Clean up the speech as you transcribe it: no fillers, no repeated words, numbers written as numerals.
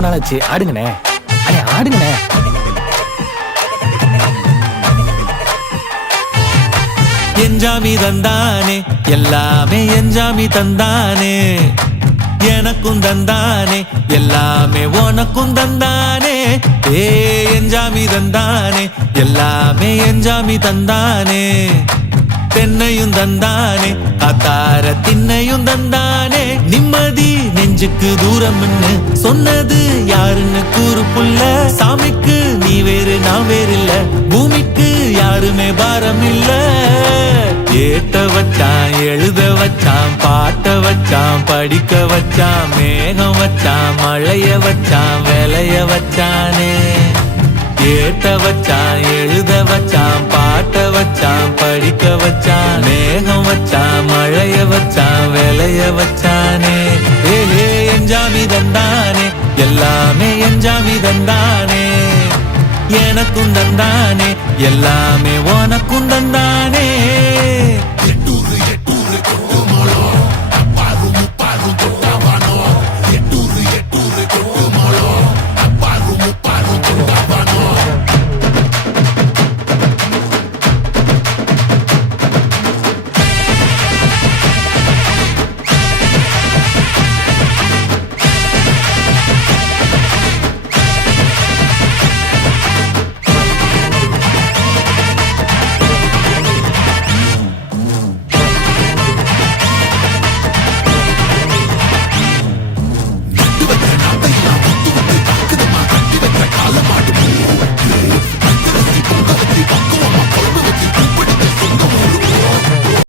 ரொம்ப நாள் ஆச்சு. ஆடுங்கண்ணே, அண்ணே ஆடுங்கண்ணே. என்ஜாமி தந்தானே எல்லாமே, என்ஜாமி தந்தானே எனக்கும் தந்தானே எல்லாமே, உனக்கும் தந்தானே. ஏ என்ஜாமி தந்தானே எல்லாமே, என்ஜாமி தந்தானே. தென்னையும் தந்தானே, காத்தார திண்ணையும் தந்தானே. நிம்மதி நெஞ்சுக்கு தூரம்னு சொன்னது யாருன்னு கூறு புள்ள. சாமிக்கு நீ வேறு நான் வேறு இல்ல, பூமிக்கு யாருமே பாரம் இல்ல. ஏத்த வச்சான், எழுத வச்சான், பாட்ட வச்சான், படிக்க வச்சான், மேகம் வச்சான், மழைய வச்சான், விளைய வச்சானே. ஏத்த வச்சான், எழுத வச்சான், பாட்ட வச்சான், படிக்க வச்சான், மேகம் வச்சான், மழைய வச்சான், விளைய வச்சானே. ஏ என்ஜாமி தந்தானே எல்லாமே, என்ஜாமி தந்தானே. எனக்கும் தந்தானே எல்லாமே, உனக்கும் தந்தானே.